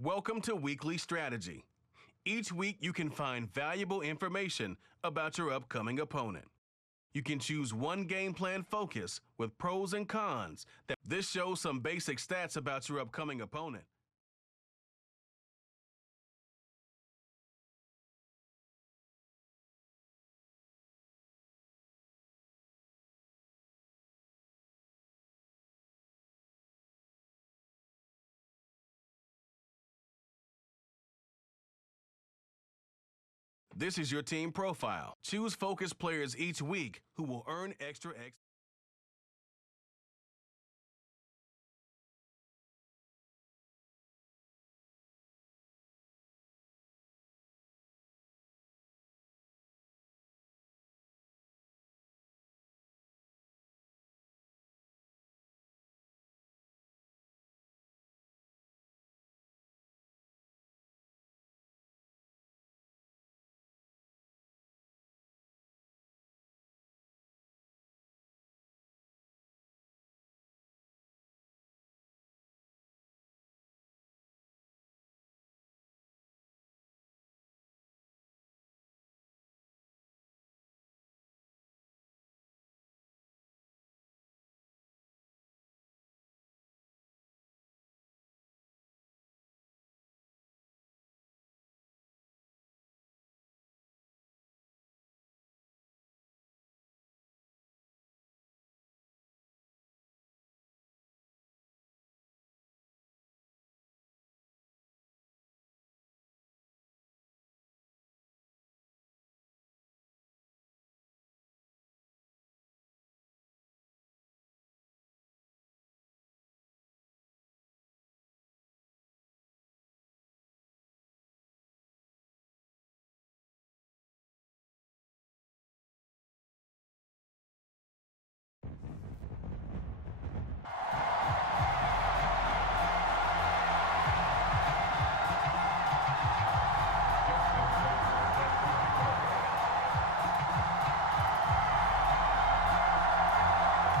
Welcome to Weekly Strategy. Each week you can find valuable information about your upcoming opponent. You can choose one game plan focus with pros and cons. This shows some basic stats about your upcoming opponent. This is your team profile. Choose focus players each week who will earn extra X.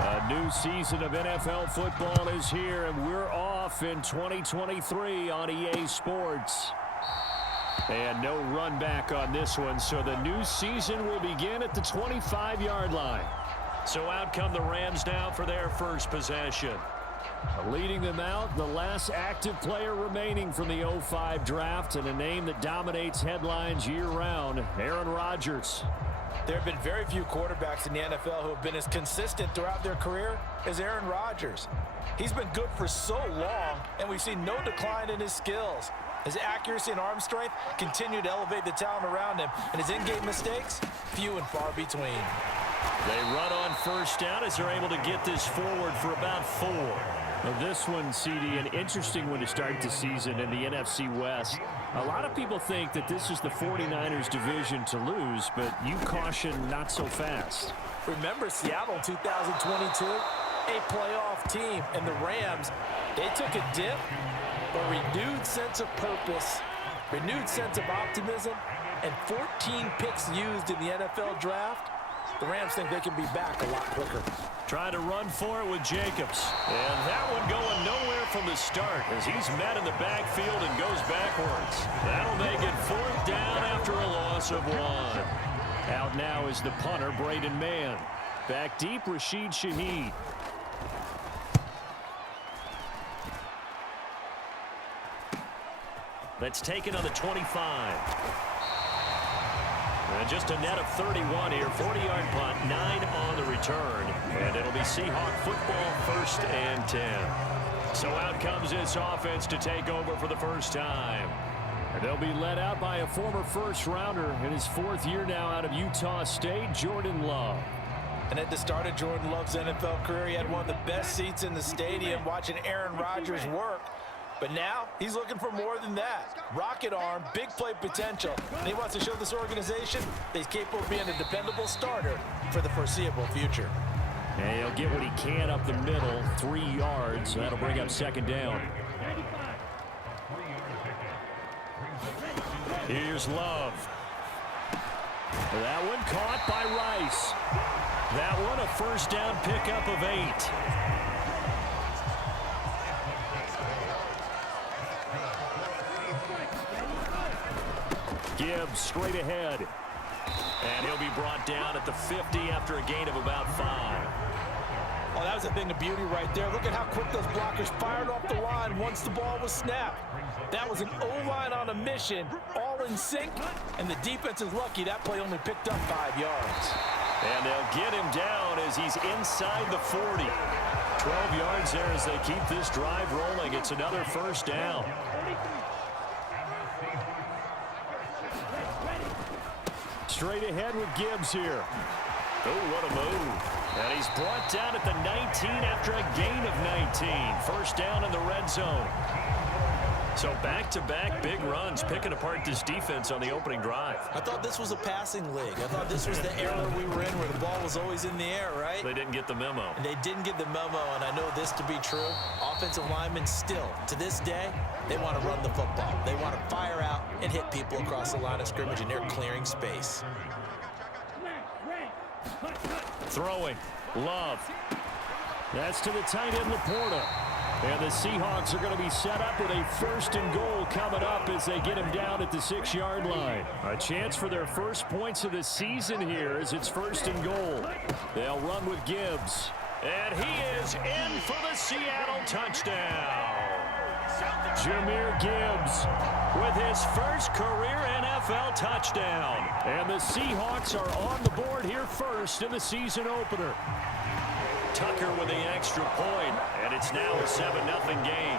A new season of NFL football is here, and we're off in 2023 on EA Sports. And no run back on this one, so the new season will begin at the 25-yard line. So out come the Rams now for their first possession. Leading them out, the last active player remaining from the 05 draft, and a name that dominates headlines year-round, Aaron Rodgers. There have been very few quarterbacks in the NFL who have been as consistent throughout their career as Aaron Rodgers. He's been good for so long, and we've seen no decline in his skills. His accuracy and arm strength continue to elevate the talent around him, and his in-game mistakes, few and far between. They run on first down as they're able to get this forward for about 4. Now this one, CD, an interesting one to start the season in the NFC West. A lot of people think that this is the 49ers division to lose, but you caution not so fast. Remember Seattle 2022? A playoff team, and the Rams, they took a dip, a renewed sense of purpose, renewed sense of optimism, and 14 picks used in the NFL draft. The Rams think they can be back a lot quicker. Trying to run for it with Jacobs. And that one going nowhere from the start as he's met in the backfield and goes backwards. That'll make it 4th down after a loss of 1. Out now is the punter, Braden Mann. Back deep, Rashid Shaheed. That's taken on the 25. And just a net of 31 here, 40-yard punt, 9 on the return. And it'll be Seahawk football, 1st and 10. So out comes this offense to take over for the first time. And they'll be led out by a former first-rounder in his 4th year now out of Utah State, Jordan Love. And at the start of Jordan Love's NFL career, he had one of the best seats in the stadium watching Aaron Rodgers work. But now, he's looking for more than that. Rocket arm, big play potential. And he wants to show this organization that he's capable of being a dependable starter for the foreseeable future. And he'll get what he can up the middle, 3 yards. So that'll bring up 2nd down. Here's Love. That one caught by Rice. That one a 1st down pickup of 8. Gibbs straight ahead. And he'll be brought down at the 50 after a gain of about 5. Oh, that was a thing of beauty right there. Look at how quick those blockers fired off the line once the ball was snapped. That was an O-line on a mission, all in sync, and the defense is lucky that play only picked up 5 yards. And they'll get him down as he's inside the 40. 12 yards there as they keep this drive rolling. It's another first down. Straight ahead with Gibbs here. Oh, what a move. And he's brought down at the 19 after a gain of 19. First down in the red zone. So back-to-back big runs, picking apart this defense on the opening drive. I thought this was a passing league. I thought this was the era we were in where the ball was always in the air, right? They didn't get the memo. And they didn't get the memo, and I know this to be true. Offensive linemen still, to this day, they want to run the football. They want to fire out and hit people across the line of scrimmage, and they're clearing space. Throwing. Love. That's to the tight end, Laporta. And the Seahawks are going to be set up with a 1st and goal coming up as they get him down at the 6-yard line. A chance for their first points of the season here as it's 1st and goal. They'll run with Gibbs. And he is in for the Seattle touchdown. Jahmyr Gibbs with his first career NFL touchdown. And the Seahawks are on the board here first in the season opener. Tucker with the extra point, and it's now a 7-0 game.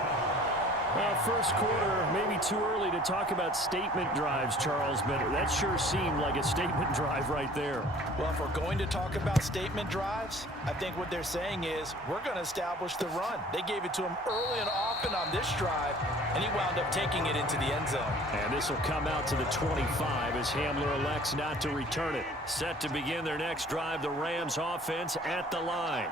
First quarter, maybe too early to talk about statement drives, Charles, but that sure seemed like a statement drive right there. Well, if we're going to talk about statement drives, I think what they're saying is we're going to establish the run. They gave it to him early and often on this drive, and he wound up taking it into the end zone. And this will come out to the 25 as Hamler elects not to return it. Set to begin their next drive, the Rams offense at the line.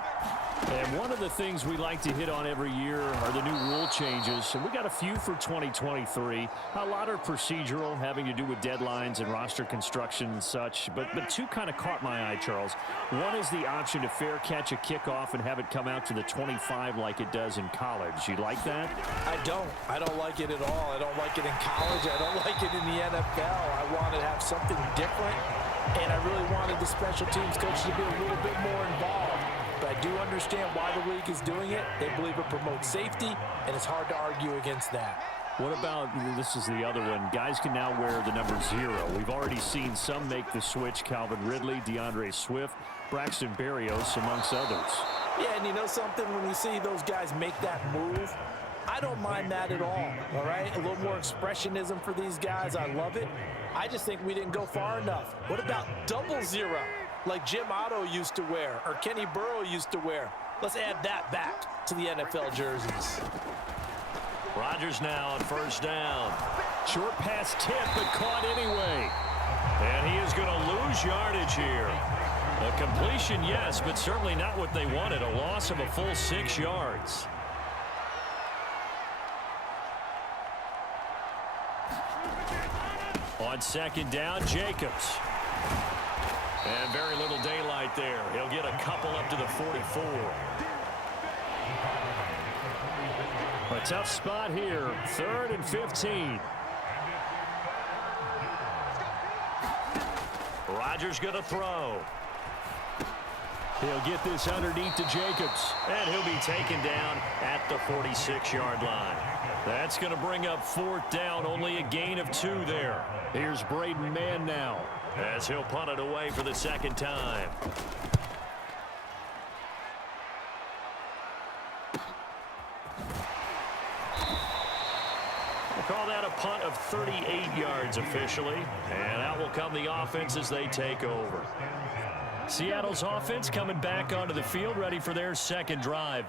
And one of the things we like to hit on every year are the new rule changes. And we got a few for 2023. A lot are procedural, having to do with deadlines and roster construction and such. But two kind of caught my eye, Charles. One is the option to fair catch a kickoff and have it come out to the 25 like it does in college. You like that? I don't. I don't like it at all. I don't like it in college. I don't like it in the NFL. I want to have something different. And I really wanted the special teams coach to be a little bit more involved. But I do understand why the league is doing it. They believe it promotes safety, and it's hard to argue against that. What about, this is the other one, guys can now wear the number 0. We've already seen some make the switch, Calvin Ridley, DeAndre Swift, Braxton Berrios, amongst others. Yeah, and you know something, when we see those guys make that move, I don't mind that at all right? A little more expressionism for these guys. I love it. I just think we didn't go far enough. What about 00? Like Jim Otto used to wear, or Kenny Burrow used to wear. Let's add that back to the NFL jerseys. Rodgers now on first down. Short pass tip, but caught anyway. And he is going to lose yardage here. A completion, yes, but certainly not what they wanted. A loss of a full 6 yards. On second down, Jacobs. And very little daylight there. He'll get a couple up to the 44. A tough spot here. 3rd and 15. Rodgers going to throw. He'll get this underneath to Jacobs. And he'll be taken down at the 46-yard line. That's going to bring up 4th down. Only a gain of 2 there. Here's Braden Mann now, as he'll punt it away for the 2nd time. We'll call that a punt of 38 yards officially. And out will come the offense as they take over. Seattle's offense coming back onto the field, ready for their 2nd drive.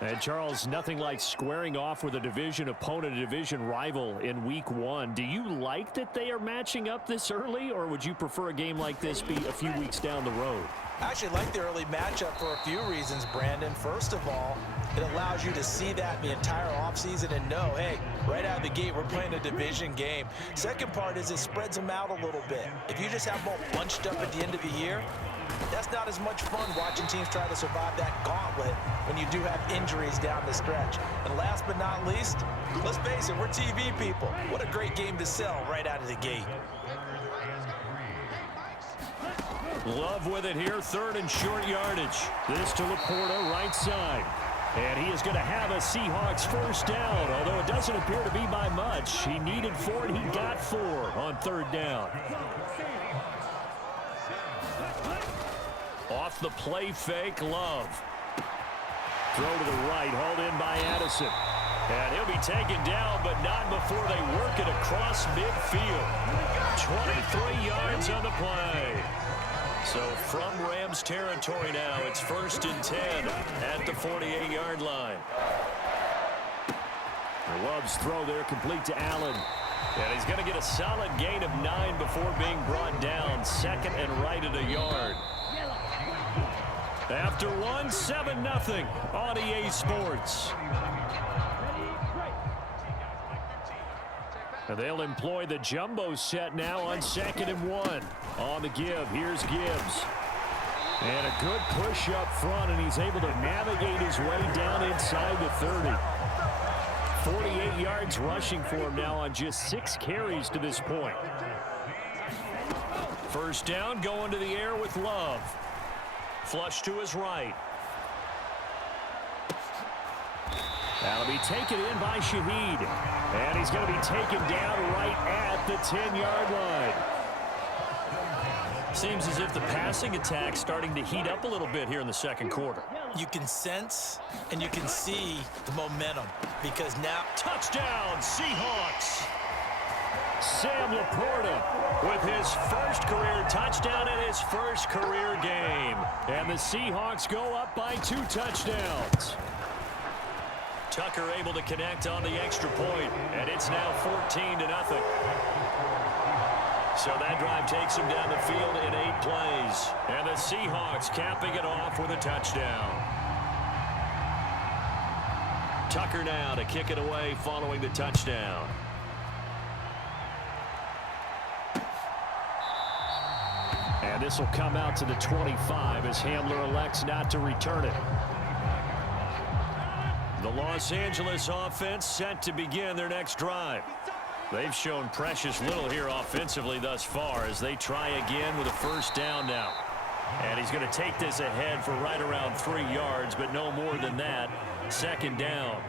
And, Charles, nothing like squaring off with a division opponent, a division rival in week 1. Do you like that they are matching up this early, or would you prefer a game like this be a few weeks down the road? I actually like the early matchup for a few reasons, Brandon. First of all, it allows you to see that the entire offseason and know, hey, right out of the gate, we're playing a division game. Second part is it spreads them out a little bit. If you just have them all bunched up at the end of the year, That's not as much fun watching teams try to survive that gauntlet when you do have injuries down the stretch. And last but not least, let's face it, we're TV people. What a great game to sell right out of the gate. Love with it here, 3rd and short yardage. This to Laporta, right side. And he is going to have a Seahawks first down, although it doesn't appear to be by much. He needed 4, and he got 4 on 3rd down. Off the play fake, Love. Throw to the right, hauled in by Addison. And he'll be taken down, but not before they work it across midfield. 23 yards on the play. So from Rams territory now, it's 1st and 10 at the 48-yard line. Love's throw there complete to Allen. And he's going to get a solid gain of 9 before being brought down. 2nd and right at a yard. After 1, 7-0 on EA Sports. And they'll employ the jumbo set now on 2nd and 1. On the give, here's Gibbs. And a good push up front, and he's able to navigate his way down inside the 30. 48 yards rushing for him now on just 6 carries to this point. First down, going to the air with Love. Flush to his right. That'll be taken in by Shaheed. And he's going to be taken down right at the 10-yard line. Seems as if the passing attack's starting to heat up a little bit here in the 2nd quarter. You can sense and you can see the momentum because now... Touchdown, Seahawks! Sam Laporta with his first career touchdown in his first career game. And the Seahawks go up by 2 touchdowns. Tucker able to connect on the extra point, and it's now 14-0. So that drive takes him down the field in 8 plays. And the Seahawks capping it off with a touchdown. Tucker now to kick it away following the touchdown. And this will come out to the 25 as Hamler elects not to return it. The Los Angeles offense set to begin their next drive. They've shown precious little here offensively thus far as they try again with a first down now. And he's going to take this ahead for right around 3 yards, but no more than that. 2nd down.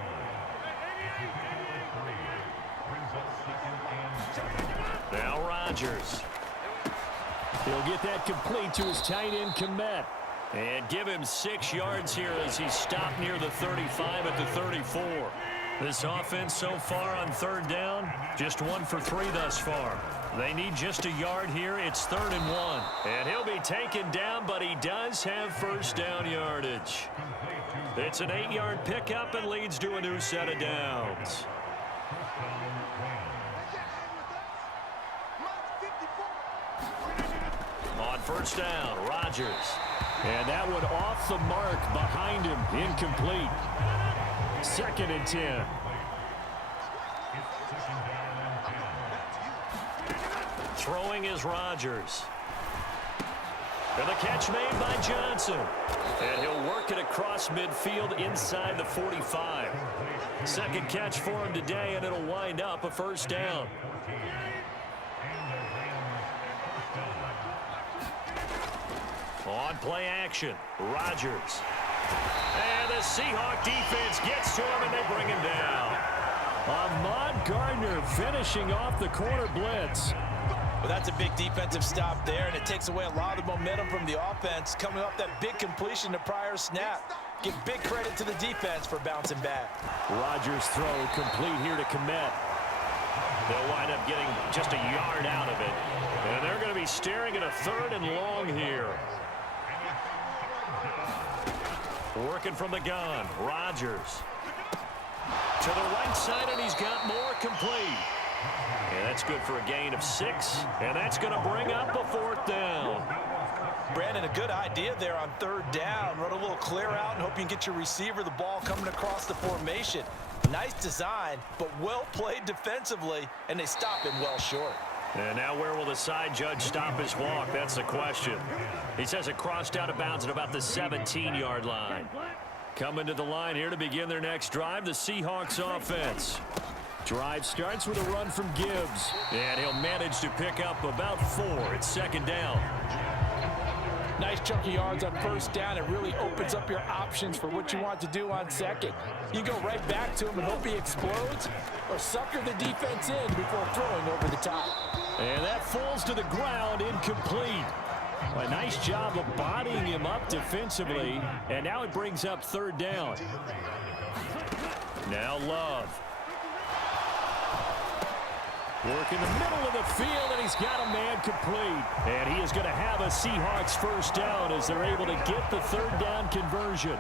Now Rodgers. He'll get that complete to his tight end, Kmet. And give him 6 yards here as he's stopped near the 35 at the 34. This offense so far on 3rd down, just 1 for 3 thus far. They need just a yard here. It's 3rd and 1. And he'll be taken down, but he does have first down yardage. It's an 8-yard pickup and leads to a new set of downs. On first down, Rodgers. And that one off the mark behind him, incomplete. 2nd and 10. Throwing is Rodgers. And the catch made by Johnson. And he'll work it across midfield inside the 45. 2nd catch for him today, and it'll wind up a first down. On play action, Rodgers. And the Seahawk defense gets to him, and they bring him down. Ahmad Gardner finishing off the corner blitz. Well, that's a big defensive stop there, and it takes away a lot of the momentum from the offense coming off that big completion to prior snap. Give big credit to the defense for bouncing back. Rodgers' throw complete here to Kmet. They'll wind up getting just a yard out of it. And they're going to be staring at a 3rd and long here. Working from the gun, Rodgers. To the right side, and he's got more complete. And that's good for a gain of 6, and that's going to bring up a 4th down. Brandon, a good idea there on 3rd down. Run a little clear out and hope you can get your receiver the ball coming across the formation. Nice design, but well played defensively, and they stop him well short. And now where will the side judge stop his walk? That's the question. He says it crossed out of bounds at about the 17-yard line. Coming to the line here to begin their next drive, the Seahawks offense. Drive starts with a run from Gibbs. And he'll manage to pick up about 4. It's second down. Nice chunky yards on first down. It really opens up your options for what you want to do on second. You go right back to him and hope he explodes, or sucker the defense in before throwing over the top. And that falls to the ground, incomplete. A nice job of bodying him up defensively, and now it brings up third down. Now Love. Work in the middle of the field, and he's got a man complete. And he is going to have a Seahawks first down as they're able to get the third down conversion.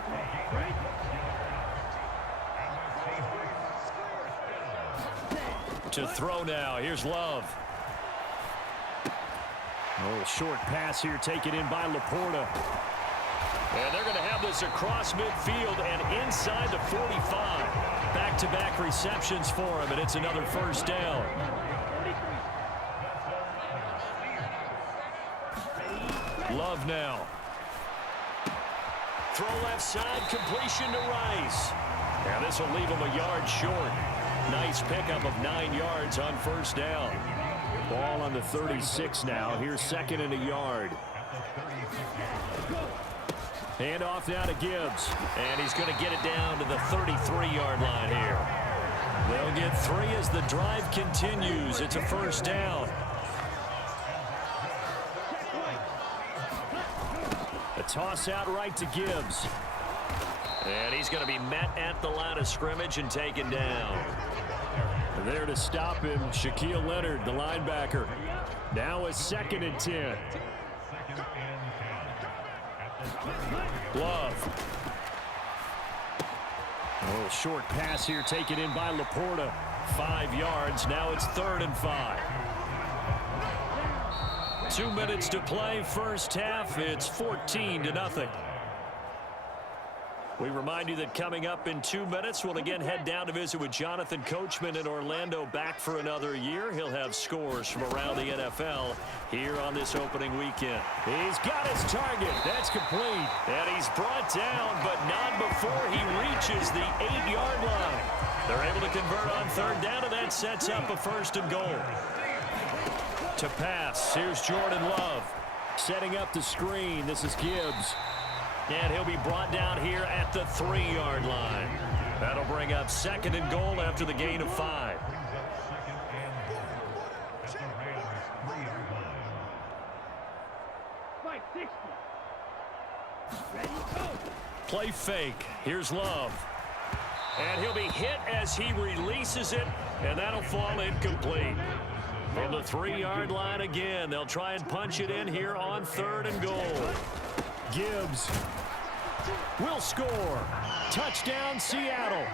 To throw now, here's Love. A little short pass here taken in by Laporta. And they're going to have this across midfield and inside the 45. Back-to-back receptions for him, and it's another first down. Love now. Throw left side, completion to Rice. And this will leave him a yard short. Nice pickup of 9 yards on first down. Ball on the 36 now. Here's second and a yard. Hand off now to Gibbs. And he's going to get it down to the 33-yard line here. They'll get 3 as the drive continues. It's a first down. A toss out right to Gibbs. And he's going to be met at the line of scrimmage and taken down. There to stop him, Shaquille Leonard, the linebacker. Now a second and 10. Love. A little short pass here taken in by Laporta. 5 yards. Now it's 3rd and 5. 2 minutes to play, first half. It's 14-0. We remind you that coming up in 2 minutes, we'll again head down to visit with Jonathan Coachman in Orlando, back for another year. He'll have scores from around the NFL here on this opening weekend. He's got his target. That's complete. And he's brought down, but not before he reaches the 8-yard line. They're able to convert on third down, and that sets up a 1st and goal. To pass, here's Jordan Love. Setting up the screen, this is Gibbs. And he'll be brought down here at the 3-yard line. That'll bring up 2nd and goal after the gain of 5. Play fake. Here's Love. And he'll be hit as he releases it, and that'll fall incomplete. From the 3-yard line again, they'll try and punch it in here on 3rd and goal. Gibbs will score. Touchdown, Seattle.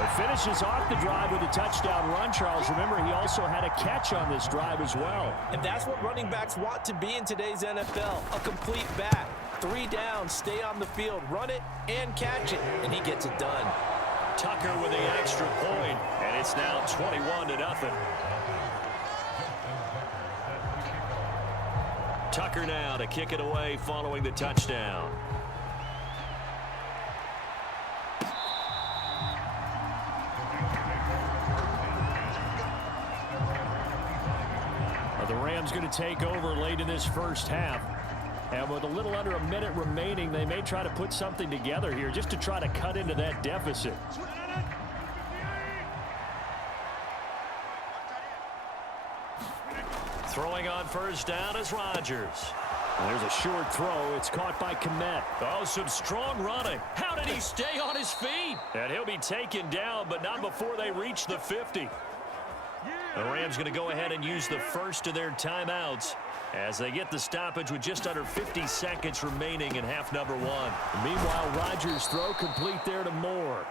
It finishes off the drive with a touchdown run, Charles. Remember, he also had a catch on this drive as well. And that's what running backs want to be in today's NFL, a complete back. 3 down, stay on the field, run it, and catch it, and he gets it done. Tucker with the extra point, and it's now 21-0. Tucker now to kick it away following the touchdown. The Rams going to take over late in this first half. And with a little under a minute remaining, they may try to put something together here just to try to cut into that deficit. Throwing on first down is Rodgers. And there's a short throw. It's caught by Kmet. Oh, some strong running. How did he stay on his feet? And he'll be taken down, but not before they reach the 50. The Rams going to go ahead and use the first of their timeouts as they get the stoppage with just under 50 seconds remaining in half number 1. Meanwhile, Rodgers' throw complete there to Moore.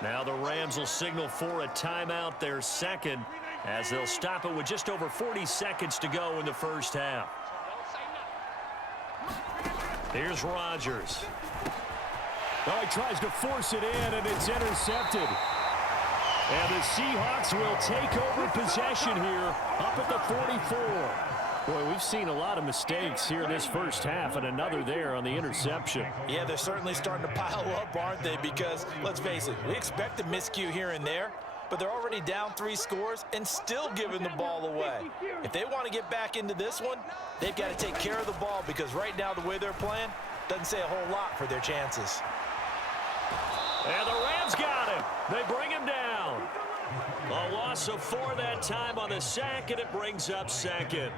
Now the Rams will signal for a timeout, their second, as they'll stop it with just over 40 seconds to go in the first half. Here's Rodgers. Oh, he tries to force it in, and it's intercepted. And the Seahawks will take over possession here up at the 44. Boy, we've seen a lot of mistakes here this first half, and another there on the interception. Yeah, they're certainly starting to pile up, aren't they? Because, let's face it, we expect a miscue here and there, but they're already down 3 scores and still giving the ball away. If they want to get back into this one, they've got to take care of the ball, because right now the way they're playing doesn't say a whole lot for their chances. And the Rams got him. They bring him down. A loss of 4 that time on the sack, and it brings up second.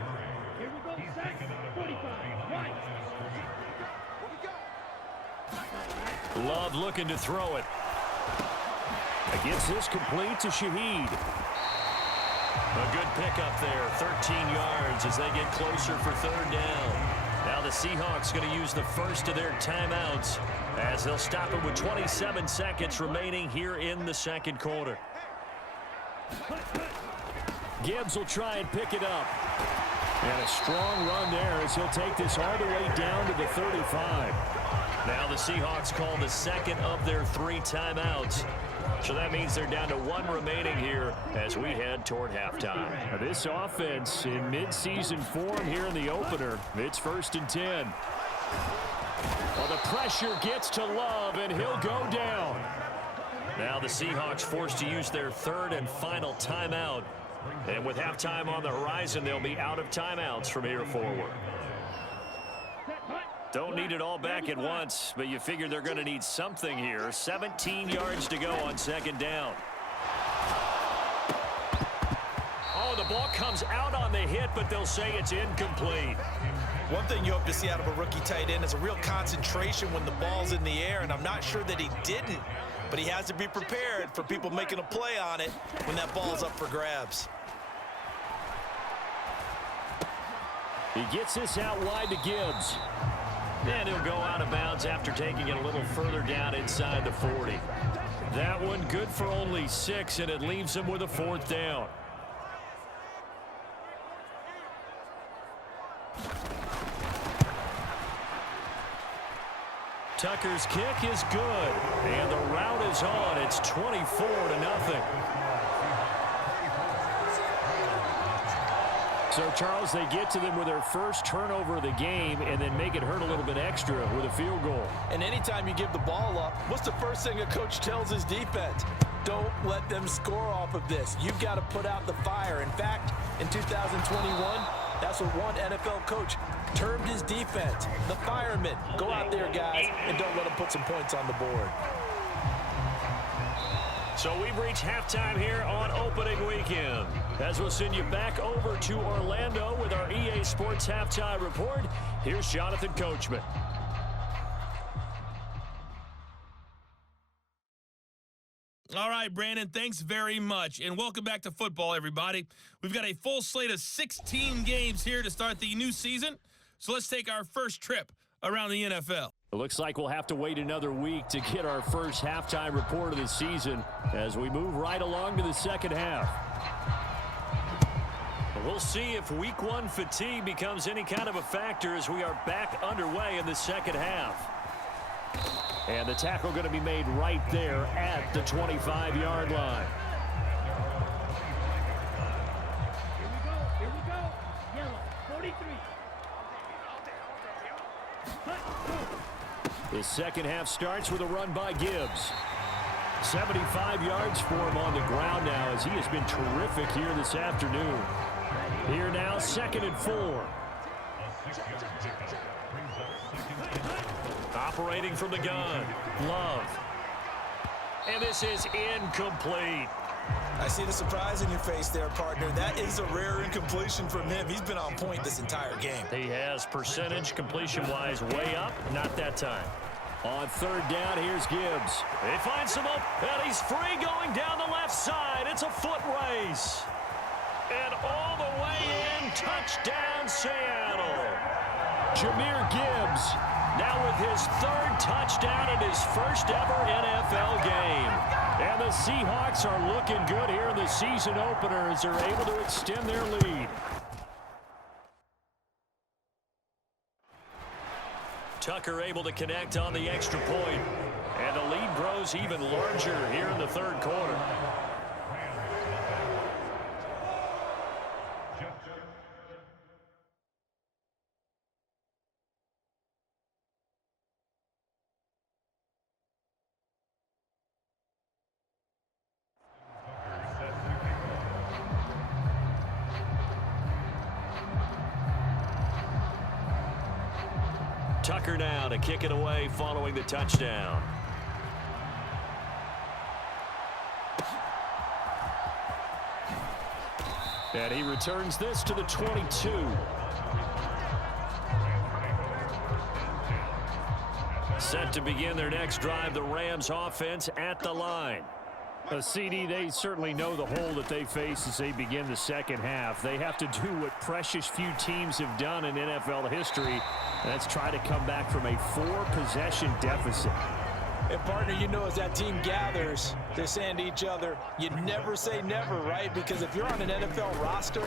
Love looking to throw it. Gets this complete to Shaheed. A good pickup there, 13 yards as they get closer for 3rd down. Now the Seahawks going to use the first of their timeouts as they'll stop it with 27 seconds remaining here in the second quarter. Gibbs will try and pick it up. And a strong run there as he'll take this all the way down to the 35. Now the Seahawks call the second of their 3 timeouts. So that means they're down to 1 remaining here as we head toward halftime. Now this offense in midseason form here in the opener. It's 1st and 10. Well, the pressure gets to Love, and he'll go down. Now the Seahawks forced to use their 3rd and final timeout. And with halftime on the horizon, they'll be out of timeouts from here forward. Don't need it all back at once, but you figure they're going to need something here. 17 yards to go on 2nd down. Oh, the ball comes out on the hit, but they'll say it's incomplete. One thing you hope to see out of a rookie tight end is a real concentration when the ball's in the air, and I'm not sure that he didn't, but he has to be prepared for people making a play on it when that ball's up for grabs. He gets this out wide to Gibbs. And he'll go out of bounds after taking it a little further down inside the 40. That one good for only 6, and it leaves him with a 4th down. Tucker's kick is good, and the route is on. It's 24-0. So, Charles, they get to them with their first turnover of the game and then make it hurt a little bit extra with a field goal. And anytime you give the ball up, what's the first thing a coach tells his defense? Don't let them score off of this. You've got to put out the fire. In fact, in 2021, that's what one NFL coach termed his defense, the firemen. Go out there, guys, and don't let them put some points on the board. So we've reached halftime here on opening weekend. As we'll send you back over to Orlando with our EA Sports Halftime Report, here's Jonathan Coachman. All right, Brandon, thanks very much. And welcome back to football, everybody. We've got a full slate of 16 games here to start the new season. So let's take our first trip around the NFL. It looks like we'll have to wait another week to get our first halftime report of the season as we move right along to the second half. We'll see if week 1 fatigue becomes any kind of a factor as we are back underway in the second half. And the tackle going to be made right there at the 25-yard line. Here we go. Yellow, 43. The second half starts with a run by Gibbs. 75 yards for him on the ground now as he has been terrific here this afternoon. Here now, 2nd and 4. Operating from the gun, Love. And this is incomplete. I see the surprise in your face there, partner. That is a rare incompletion from him. He's been on point this entire game. He has percentage completion-wise way up, not that time. On 3rd down, here's Gibbs. He finds him up, and he's free going down the left side. It's a foot race. And all the way in, touchdown Seattle. Jahmyr Gibbs now with his 3rd touchdown in his first ever NFL game. And the Seahawks are looking good here in the season opener as they're able to extend their lead. Tucker able to connect on the extra point. And the lead grows even larger here in the 3rd quarter. Tucker now to kick it away following the touchdown. And he returns this to the 22. Set to begin their next drive, the Rams offense at the line. CD, they certainly know the hole that they face as they begin the second half. They have to do what precious few teams have done in NFL history, and that's try to come back from a 4-possession deficit. And, partner, you know, as that team gathers, they're saying to each other, you never say never, right? Because if you're on an NFL roster,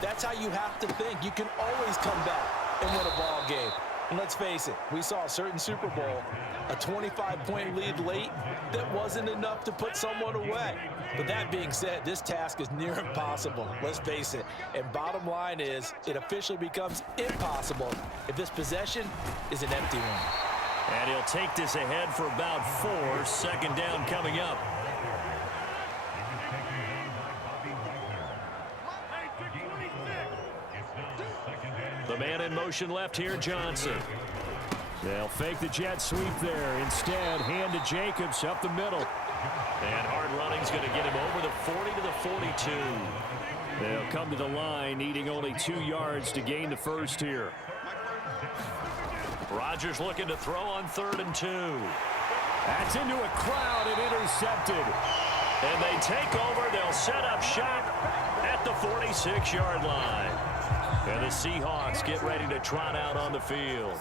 that's how you have to think. You can always come back and win a ball game. And let's face it, we saw a certain Super Bowl, a 25-point lead late that wasn't enough to put someone away. But that being said, this task is near impossible. Let's face it. And bottom line is, it officially becomes impossible if this possession is an empty one. And he'll take this ahead for about 4. Second down coming up. The man in motion left here, Johnson. They'll fake the jet sweep there. Instead, hand to Jacobs up the middle. And hard running's going to get him over the 40 to the 42. They'll come to the line, needing only 2 yards to gain the first here. Rodgers looking to throw on 3rd and 2. That's into a crowd and intercepted. And they take over. They'll set up shop at the 46-yard line. And the Seahawks get ready to trot out on the field.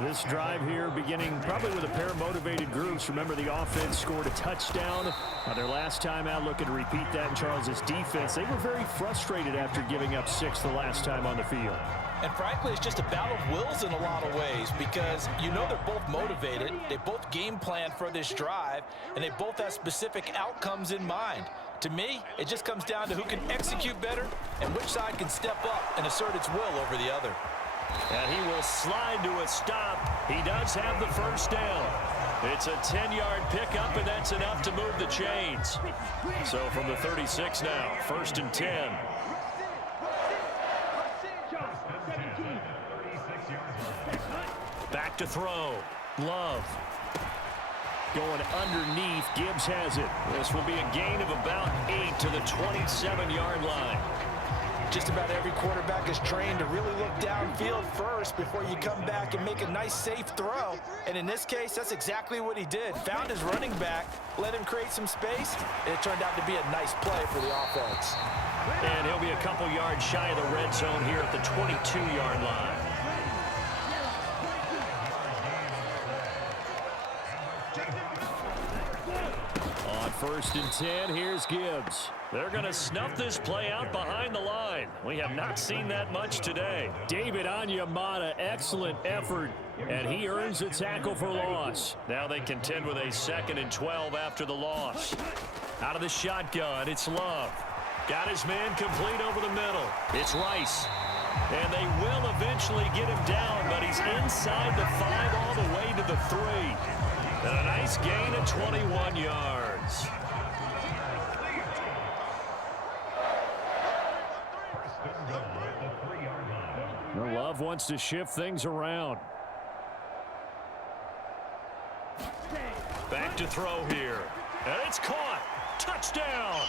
This drive here beginning probably with a pair of motivated groups. Remember, the offense scored a touchdown on their last time out. Looking to repeat that in Charles's defense. They were very frustrated after giving up 6 the last time on the field. And frankly, it's just a battle of wills in a lot of ways because you know they're both motivated. They both game plan for this drive, and they both have specific outcomes in mind. To me, it just comes down to who can execute better and which side can step up and assert its will over the other. And he will slide to a stop. He does have the first down. It's a 10-yard pickup, and that's enough to move the chains. So from the 36 now, 1st and 10. Back to throw. Love. Going underneath, Gibbs has it. This will be a gain of about 8 to the 27-yard line. Just about every quarterback is trained to really look downfield first before you come back and make a nice, safe throw. And in this case, that's exactly what he did. Found his running back, let him create some space, and it turned out to be a nice play for the offense. And he'll be a couple yards shy of the red zone here at the 22-yard line. On 1st and 10, here's Gibbs. They're going to snuff this play out behind the line. We have not seen that much today. David Onyemata, excellent effort, and he earns a tackle for loss. Now they contend with a 2nd and 12 after the loss. Out of the shotgun, it's Love. Got his man complete over the middle. It's Rice. And they will eventually get him down, but he's inside the 5 all the way to the 3. And a nice gain of 21 yards. Love wants to shift things around. Back to throw here. And it's caught. Touchdown.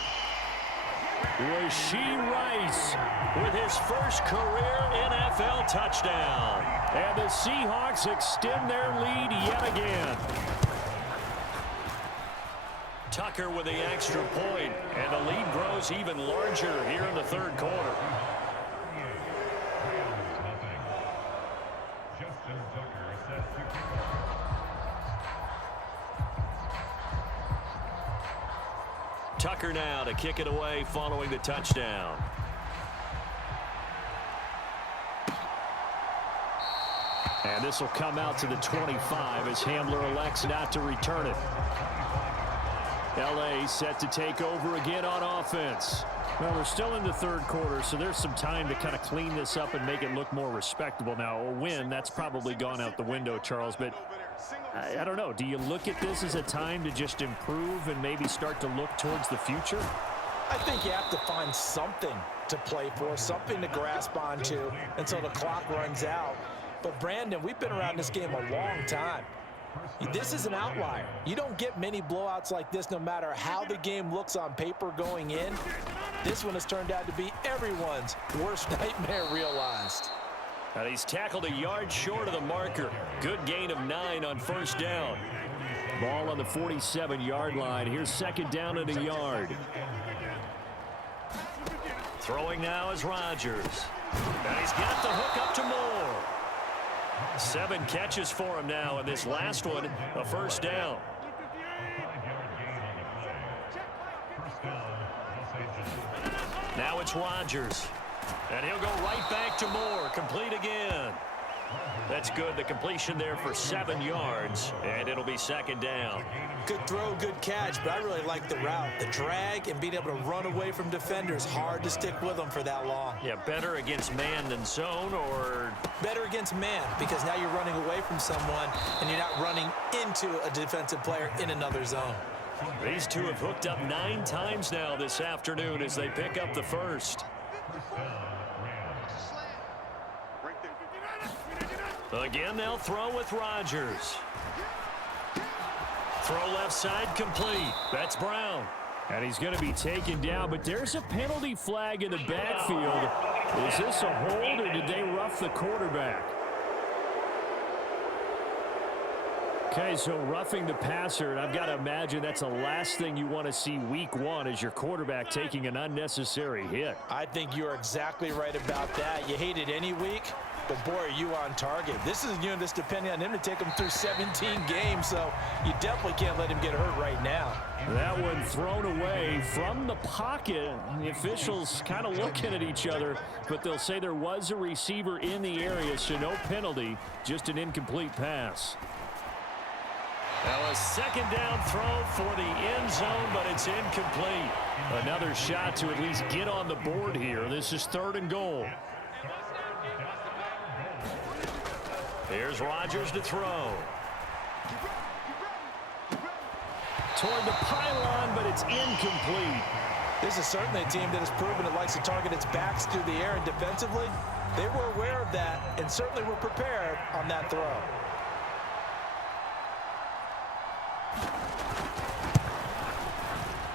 Rashee Rice with his first career NFL touchdown. And the Seahawks extend their lead yet again. Tucker with the extra point, and the lead grows even larger here in the 3rd quarter. Tucker now to kick it away following the touchdown. And this will come out to the 25 as Hamler elects not to return it. L.A. set to take over again on offense. Well, we're still in the 3rd quarter, so there's some time to kind of clean this up and make it look more respectable. Now, a win, that's probably gone out the window, Charles, but I don't know. Do you look at this as a time to just improve and maybe start to look towards the future? I think you have to find something to play for, something to grasp onto until the clock runs out. But, Brandon, we've been around this game a long time. This is an outlier. You don't get many blowouts like this no matter how the game looks on paper going in. This one has turned out to be everyone's worst nightmare realized. And he's tackled a yard short of the marker. Good gain of 9 on first down. Ball on the 47-yard line. Here's second down and a yard. Throwing now is Rodgers. And he's got the hook up to Moore. 7 catches for him now, and this last one, a first down. Now it's Rodgers. And he'll go right back to Moore. Complete again. That's good. The completion there for 7 yards, and it'll be second down. Good throw, good catch, but I really like the route. The drag and being able to run away from defenders, hard to stick with them for that long. Yeah, better against man than zone, or? Better against man, because now you're running away from someone, and you're not running into a defensive player in another zone. These two have hooked up 9 times now this afternoon as they pick up the first. Again, they'll throw with Rodgers. Throw left side complete. That's Brown. And he's going to be taken down, but there's a penalty flag in the backfield. Is this a hold, or did they rough the quarterback? Okay, so roughing the passer, and I've got to imagine that's the last thing you want to see week 1 is your quarterback taking an unnecessary hit. I think you're exactly right about that. You hate it any week, but boy, are you on target. This is a unit that's depending on him to take him through 17 games, so you definitely can't let him get hurt right now. That one thrown away from the pocket. The officials kind of looking at each other, but they'll say there was a receiver in the area, so no penalty, just an incomplete pass. Now a second down throw for the end zone, but it's incomplete. Another shot to at least get on the board here. This is 3rd and goal. Here's Rodgers to throw. Toward the pylon, but it's incomplete. This is certainly a team that has proven it likes to target its backs through the air, and defensively, they were aware of that and certainly were prepared on that throw.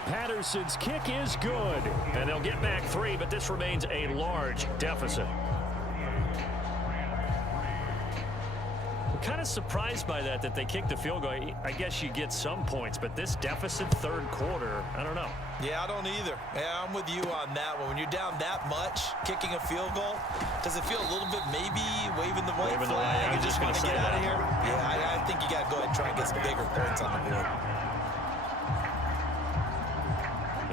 Patterson's kick is good. And they'll get back 3, but this remains a large deficit. I'm kind of surprised by that they kicked the field goal. I guess you get some points, but this deficit 3rd quarter, I don't know. Yeah, I don't either. Yeah, I'm with you on that one. When you're down that much, kicking a field goal, does it feel a little bit maybe waving the white flag and just want to get out of here? Yeah, I think you got to go ahead and try and get some bigger points on the board.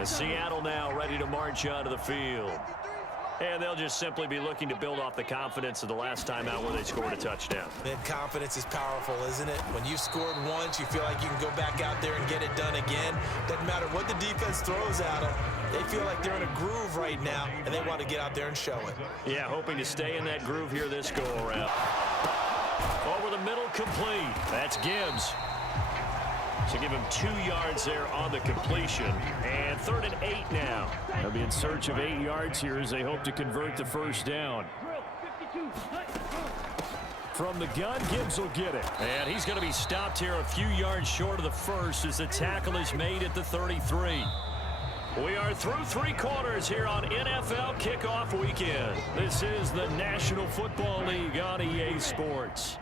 Seattle now ready to march onto the field. And they'll just simply be looking to build off the confidence of the last time out where they scored a touchdown. Man, confidence is powerful, isn't it? When you've scored once, you feel like you can go back out there and get it done again. Doesn't matter what the defense throws at them. They feel like they're in a groove right now, and they want to get out there and show it. Yeah, hoping to stay in that groove here this go-around. Over the middle, complete. That's Gibbs. So give him 2 yards there on the completion. And 3rd and 8 now. They'll be in search of 8 yards here as they hope to convert the first down. From the gun, Gibbs will get it. And he's going to be stopped here a few yards short of the first as the tackle is made at the 33. We are through 3 quarters here on NFL Kickoff Weekend. This is the National Football League on EA Sports.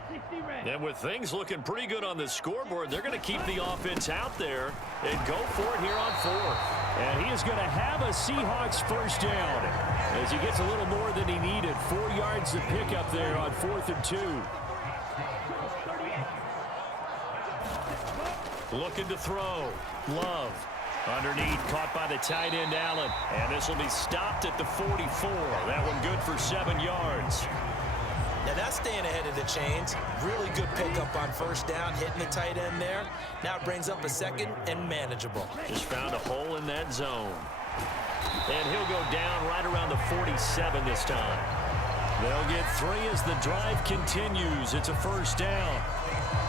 And with things looking pretty good on the scoreboard, they're going to keep the offense out there and go for it here on 4th. And he is going to have a Seahawks first down as he gets a little more than he needed. 4 yards to pick up there on 4th and 2. Looking to throw. Love. Underneath, caught by the tight end, Allen. And this will be stopped at the 44. That one good for 7 yards. Now that's staying ahead of the chains. Really good pickup on first down, hitting the tight end there. Now it brings up a second and manageable. Just found a hole in that zone. And he'll go down right around the 47 this time. They'll get 3 as the drive continues. It's a first down.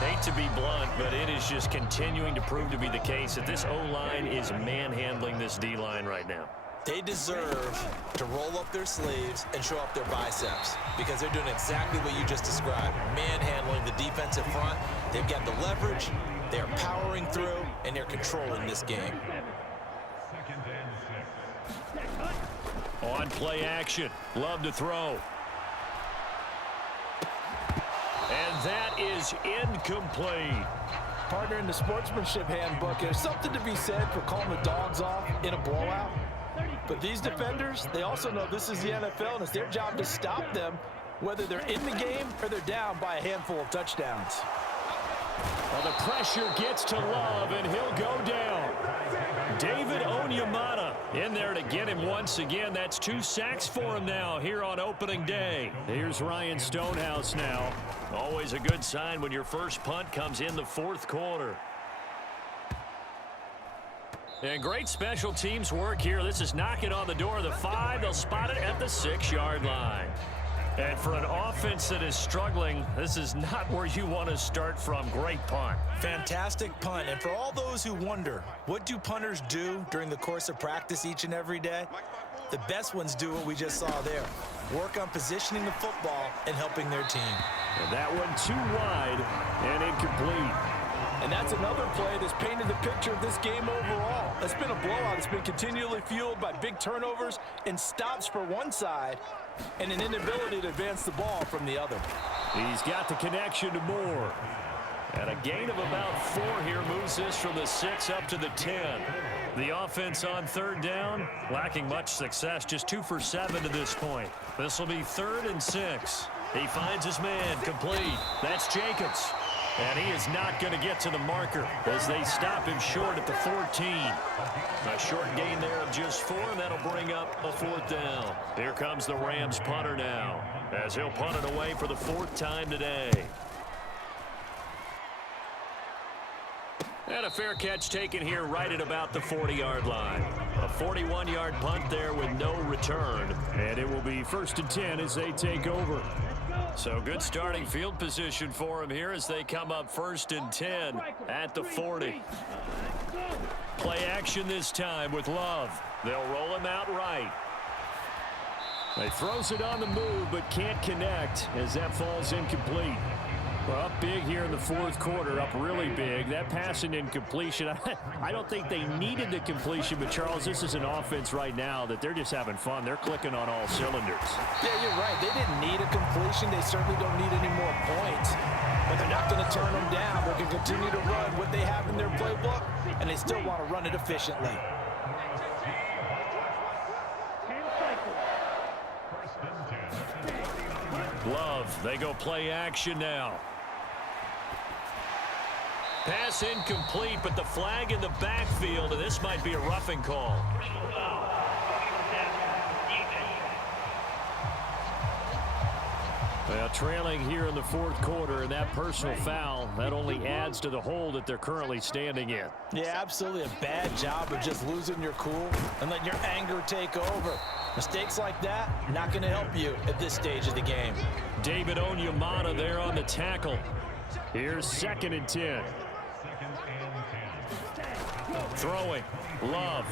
Hate to be blunt, but it is just continuing to prove to be the case that this O-line is manhandling this D-line right now. They deserve to roll up their sleeves and show up their biceps because they're doing exactly what you just described. Manhandling the defensive front. They've got the leverage. They're powering through, and they're controlling this game. On play action. Love to throw. And that is incomplete. Partner, in the sportsmanship handbook, there's something to be said for calling the dogs off in a blowout. But these defenders, they also know this is the NFL, and it's their job to stop them, whether they're in the game or they're down by a handful of touchdowns. Well, the pressure gets to Love, and he'll go down. David Onyemata in there to get him once again. That's 2 sacks for him now here on opening day. Here's Ryan Stonehouse now. Always a good sign when your first punt comes in the fourth quarter. And great special teams work here. This is knocking on the door of the 5. They'll spot it at the 6-yard line. And for an offense that is struggling, this is not where you want to start from. Great punt. Fantastic punt. And for all those who wonder, what do punters do during the course of practice each and every day? The best ones do what we just saw there. Work on positioning the football and helping their team. And that one too wide and incomplete. And that's another play that's painted the picture of this game overall. It's been a blowout. It's been continually fueled by big turnovers and stops for one side and an inability to advance the ball from the other. He's got the connection to Moore. And a gain of about 4 here moves this from the 6 up to the 10. The offense on third down, lacking much success, just 2 for 7 to this point. This will be 3rd and 6. He finds his man, complete. That's Jacobs. And he is not going to get to the marker as they stop him short at the 14. A short gain there of just 4, and that'll bring up a 4th down. Here comes the Rams punter now as he'll punt it away for the 4th time today. And a fair catch taken here right at about the 40-yard line. A 41-yard punt there with no return. And it will be 1st and 10 as they take over. So good starting field position for him here as they come up 1st and 10 at the 40. Play action this time with Love. They'll roll him out right. He throws it on the move but can't connect as that falls incomplete. Well, up big here in the 4th quarter, up really big. That pass and incompletion, I don't think they needed the completion, but Charles, this is an offense right now that they're just having fun. They're clicking on all cylinders. Yeah, you're right. They didn't need a completion. They certainly don't need any more points. But they're not going to turn them down. They're going to continue to run what they have in their playbook, and they still want to run it efficiently. Love, they go play action now. Pass incomplete, but the flag in the backfield, and this might be a roughing call. Well, trailing here in the 4th quarter, and that personal foul, that only adds to the hole that they're currently standing in. Yeah, absolutely a bad job of just losing your cool and letting your anger take over. Mistakes like that, not going to help you at this stage of the game. David Onyemata there on the tackle. Here's 2nd and 10. Throwing. Love.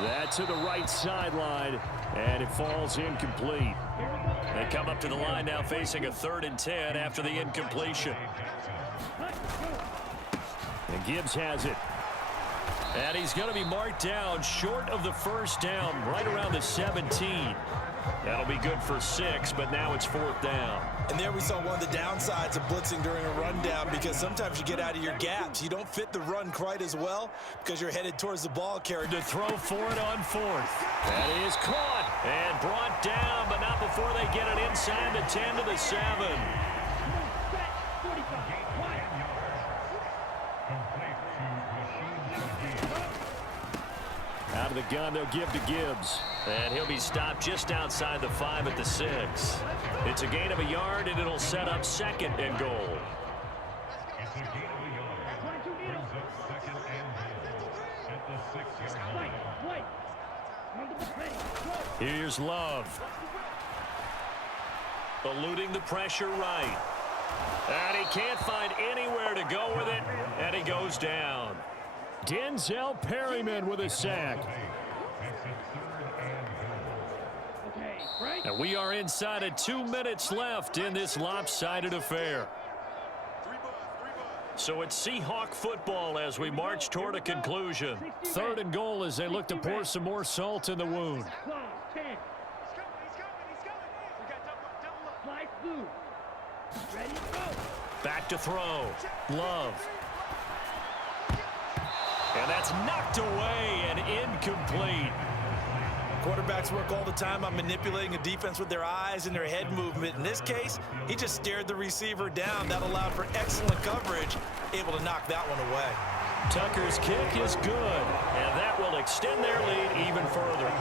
That to the right sideline, and it falls incomplete. They come up to the line now facing a 3rd and 10 after the incompletion. And Gibbs has it. And he's going to be marked down short of the 1st down, right around the 17. That'll be good for 6, but now it's 4th down. And there we saw one of the downsides of blitzing during a rundown, because sometimes you get out of your gaps. You don't fit the run quite as well because you're headed towards the ball carrier. To throw for it on 4th. That is caught and brought down, but not before they get it inside the 10 to the 7. Out of the gun, they'll give to Gibbs. And he'll be stopped just outside the 5 at the 6. It's a gain of a yard, and it'll set up 2nd and goal. Here's Love. Eluding the pressure right. And he can't find anywhere to go with it, and he goes down. Denzel Perryman with a sack. Okay, break. And we are inside of 2 minutes left in this lopsided affair. So it's Seahawk football as we march toward a conclusion. 3rd and goal as they look to pour some more salt in the wound. Close, 10. Fly through. Ready, go. Back to throw. Love. And that's knocked away and incomplete. Quarterbacks work all the time on manipulating a defense with their eyes and their head movement. In this case, he just stared the receiver down. That allowed for excellent coverage, able to knock that one away. Tucker's kick is good, and that will extend their lead even further.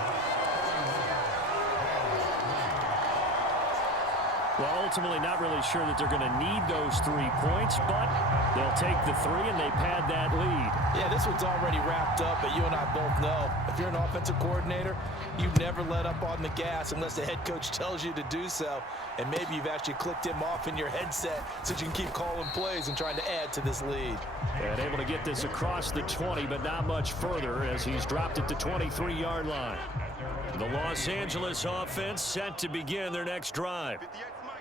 Well, ultimately not really sure that they're going to need those 3 points, but they'll take the 3 and they pad that lead. Yeah, this one's already wrapped up, but you and I both know if you're an offensive coordinator, you never let up on the gas unless the head coach tells you to do so. And maybe you've actually clicked him off in your headset so you can keep calling plays and trying to add to this lead. And able to get this across the 20, but not much further as he's dropped it to 23-yard line. The Los Angeles offense set to begin their next drive.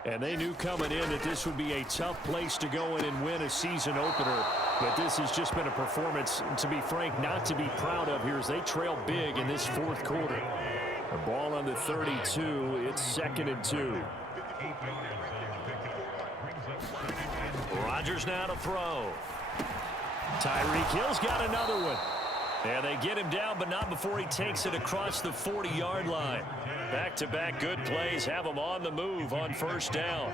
And they knew coming in that this would be a tough place to go in and win a season opener. But this has just been a performance, to be frank, not to be proud of here as they trail big in this 4th quarter. The ball on the 32. It's 2nd and 2. Rodgers now to throw. Tyreek Hill's got another one. And they get him down, but not before he takes it across the 40-yard line. Back-to-back good plays have him on the move on 1st down.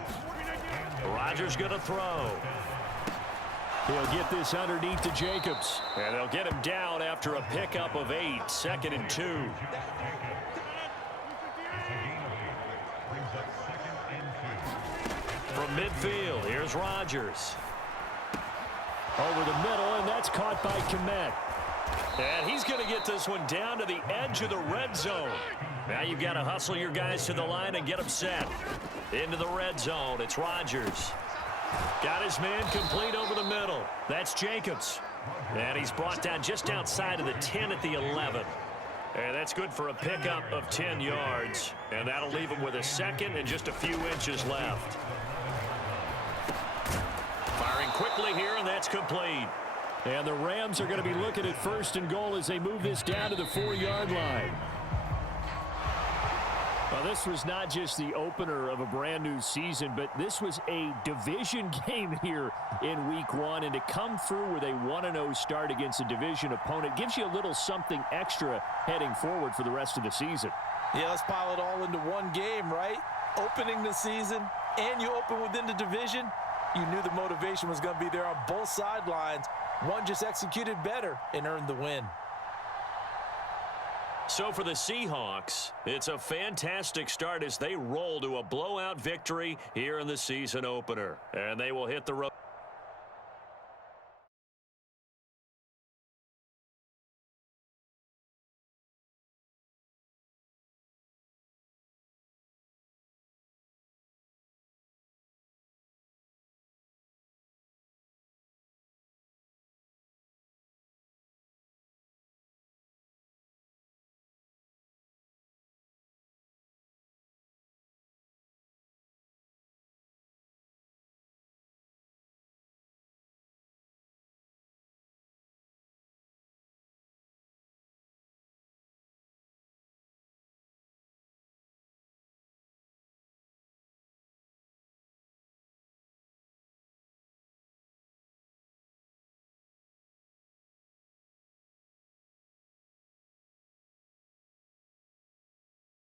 Rodgers going to throw. He'll get this underneath to Jacobs. And they'll get him down after a pickup of 8. 2nd and 2. From midfield, here's Rodgers. Over the middle, and that's caught by Kmet. And he's going to get this one down to the edge of the red zone. Now you've got to hustle your guys to the line and get them set. Into the red zone, it's Rodgers. Got his man complete over the middle. That's Jacobs. And he's brought down just outside of the 10 at the 11. And that's good for a pickup of 10 yards. And that'll leave him with a 2nd and just a few inches left. Firing quickly here, and that's complete. And the Rams are going to be looking at 1st and goal as they move this down to the 4-yard line. Well, this was not just the opener of a brand new season, but this was a division game here in week 1. And to come through with a 1-0 start against a division opponent gives you a little something extra heading forward for the rest of the season. Yeah, let's pile it all into one game, right? Opening the season, and you open within the division. You knew the motivation was going to be there on both sidelines. One just executed better and earned the win. So for the Seahawks, it's a fantastic start as they roll to a blowout victory here in the season opener. And they will hit the road.